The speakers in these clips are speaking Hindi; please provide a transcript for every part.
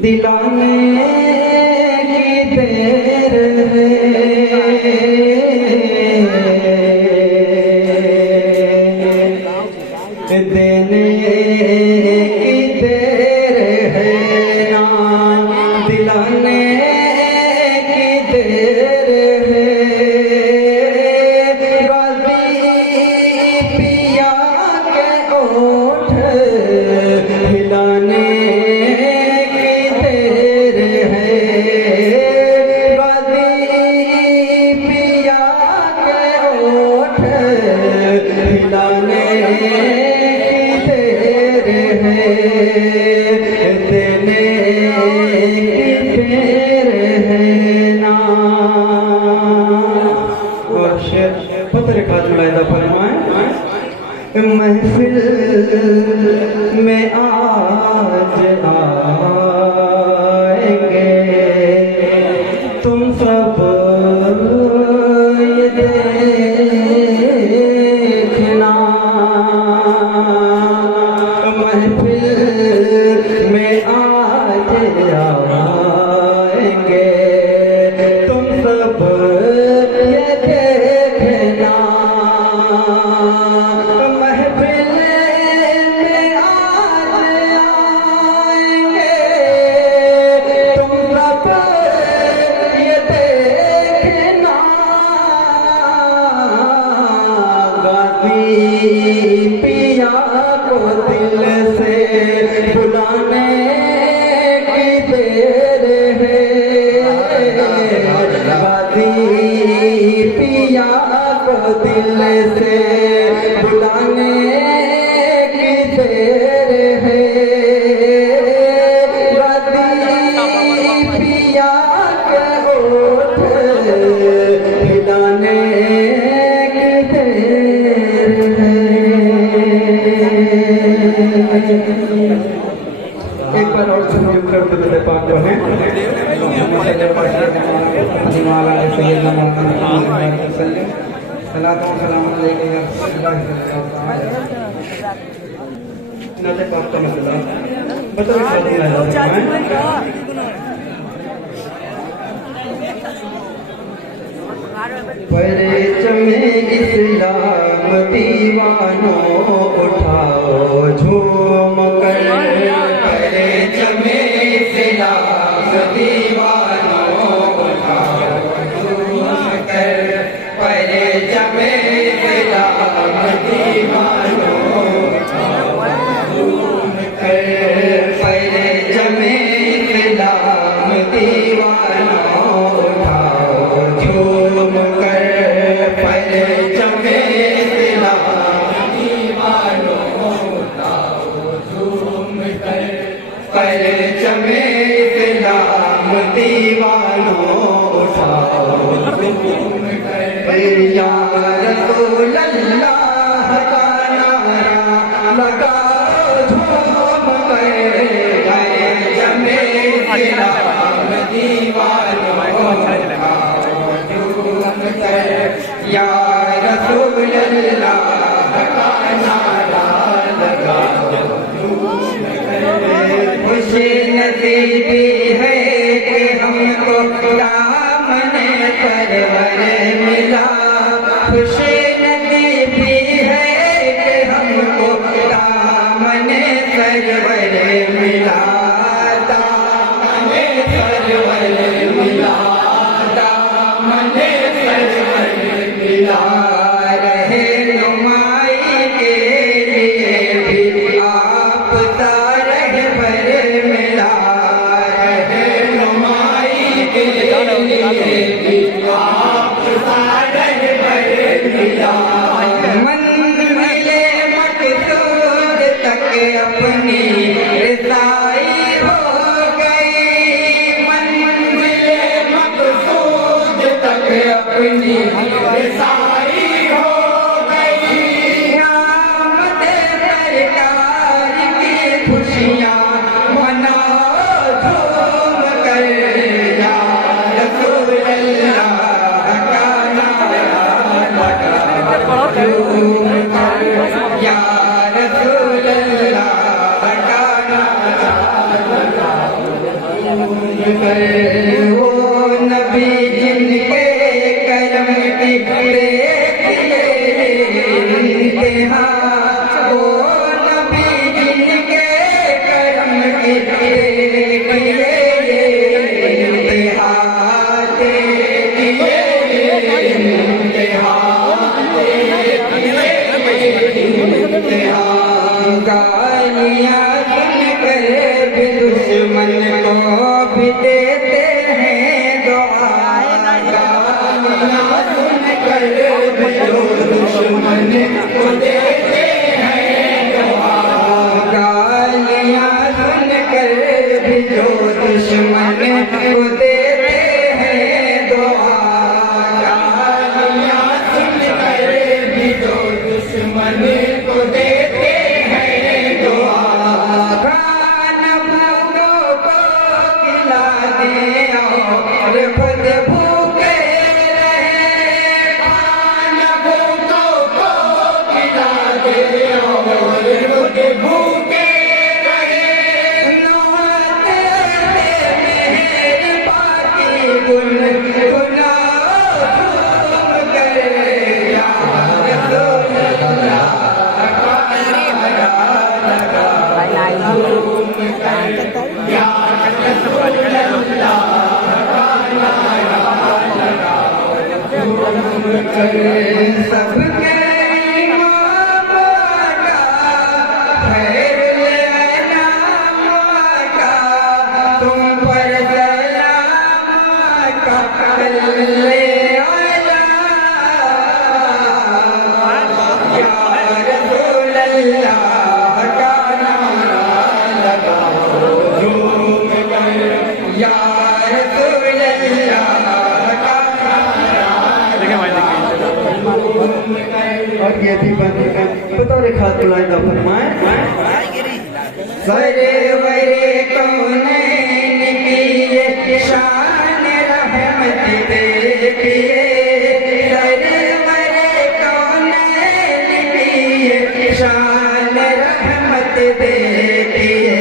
दिलाने की देर है, देने की देर है ना, दिलाने की देर है। राज़ी पिया के ओठ हिलाने महफिल में आज आएंगे तुम सब ये देखना, महफिल में आज आएंगे तुम सब ये देखना। पिया को दिल से बुलाने की देर है, गाजी पिया को दिल से बुलाने की देर है। गाजी पिया के ओठ हिलाने एक बार और संयोग करते हुए पाक जो है परे चमे इस्लाम दीवानों उठाओ झूम कर, परे चमे इस्लाम दीवानों उठाओ झूम कर, परे चमे इस्लाम दीवानों उठाओ झूम कर, परे चमे इस्लाम दीवानों उठाओ झूम कर, परे चमे परे चमे इस्लाम दीवानों उठाओ झूम कर, या रसूल अल्लाह का नारा लगाओ झूम कर, परे चमे इस्लाम दीवानों उठाओ झूम कर, या रसूल अल्लाह का नारा लगाओ झूम कर। खुशी नसीबी है कि हमको दामने सरवर मिला, खुशी नसीबी है कि हमको दामने सरवर मिला, दामने सरवर मिला, दामने सरवर मिला। रहे नुमाई के लिए भी आप मंजिले मकसूद तक अपनी रसाई हो गई, मंजिले मकसूद तक अपनी रसाई हो गई। आमद सरकार की खुशियाँ झूम कर या रसूल अल्लाह का नारा लगाओ। वो नबी जिनके करम की देखिए इंतहा, वो नबी जिनके करम की देखिए इंतहा, देखिए इंतहा, इंतहा। गालियाँ सुन कर भी दुश्मन को भी देते हैं दुआ, गालियाँ सुन कर भी दुश्मन को देते हैं दुआ, गालियाँ सुन कर भी जो दुश्मन को देते हैं दुआ, गालियाँ सुन कर भी जो दुश्मन को देते हैं दुआ। खाना भूखों को खिला दे और खुद भूखे रहे, खाना भूखों को खिला दे और खुद भूखे रहे, नहाते मेरे बाकी गुनगुना झूम कर या रसूल अल्लाह का नारा लगाओ। झूम कर या रसूल अल्लाह का नारा लगाओ। झूम कर सबके इमाम का खैर नाम का, तुम पर सलाम का कल्ले आला या रसूल अल्लाह का नारा लगाओ। झूम कर या रसूल अल्लाह का नारा और ये भी बतौर खातुल्लाह का फरमाए सरे वरे कौनैन की ये शान रहमत देखिए, सरे वरे कौनैन की ये शान रहमत देखिए,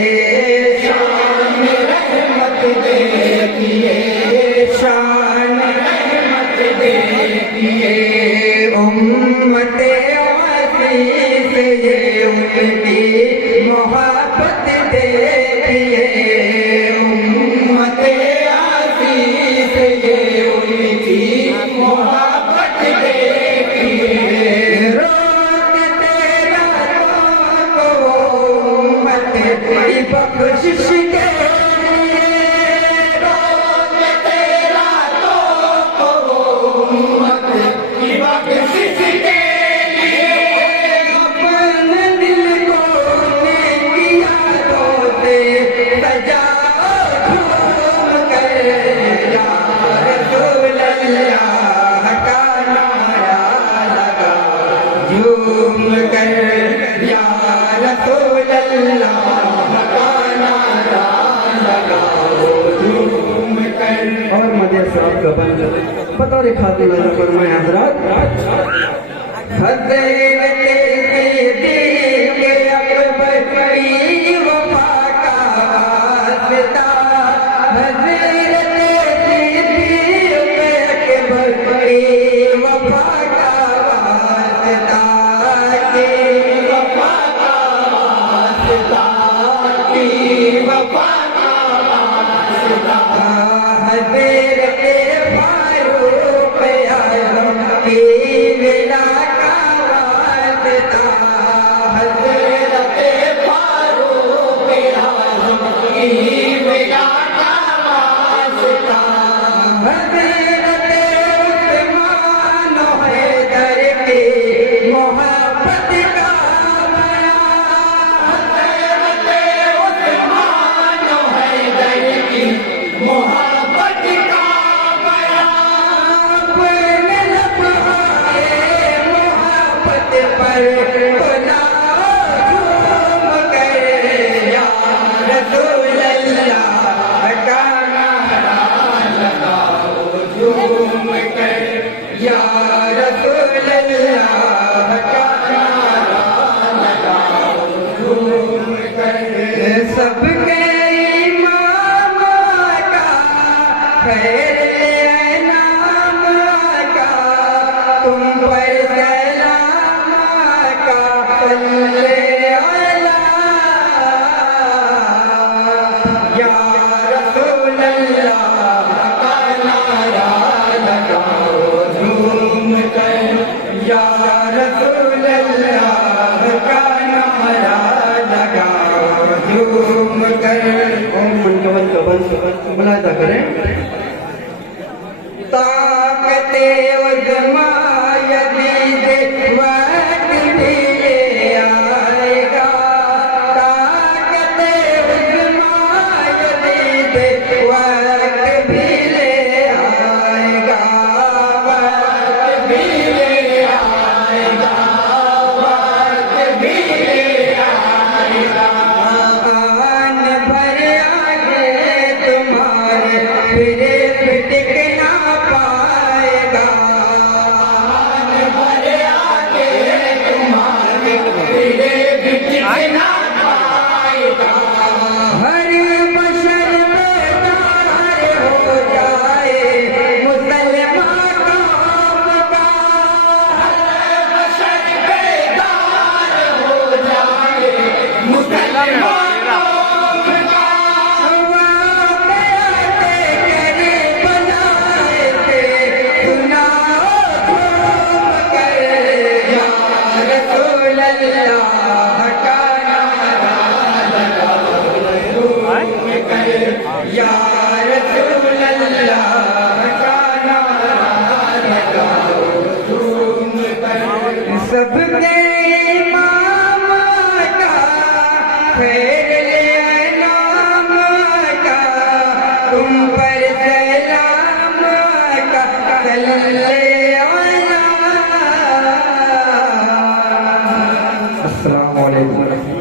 शान रहमत देखिए, शान रहमत देखिए। उम्मते अज़ीज़ ये उनकी मोहब्बत देखिए, उम्मते अज़ीज़ ये उनकी मोहब्बत देखिए। रोते रातों को उम्मत की बख्शिश के लिए, रोते रातों को उम्मत की बख्शिश के लिए, अपने दिल को नेकी यादों से सजाओ। झूम कर या रसूल अल्लाह का नारा लगाओ। झूम कर या रसूल अल्लाह का नारा लगाओ। झूम कर और मदे साहब का बंद बतौर खातुल्लाह का फरमाए हजरात हज़रत सिद्दीक़ अकबर की वफ़ा का वास्ता, हज़रत सिद्दीक़ अकबर की वफ़ा का वास्ता, की वफ़ा का वास्ता, की वफ़ा का वास्ता। हज़रत फारूक आज़म की विला का वास्ता, हज़रत फारूक आज़म की विला का वास्ता, हज़रत उस्मान हैदर की मोहब्बत का बयान, हज़रत उस्मान हैदर की मोहब्बत का बयान। अपने लम्हाए मोहब्बत पर बुलाओ। झूम कर या रसूल अल्लाह का नारा लगाओ। झूम कर या रसूल अल्लाह कर या रसूल अल्लाह का नारा लगाओ झूम कर। सबके इमाम का खैर ले नाम का तुम पर सलाम का सल्ले अला। अस्सलामु अलैकुम।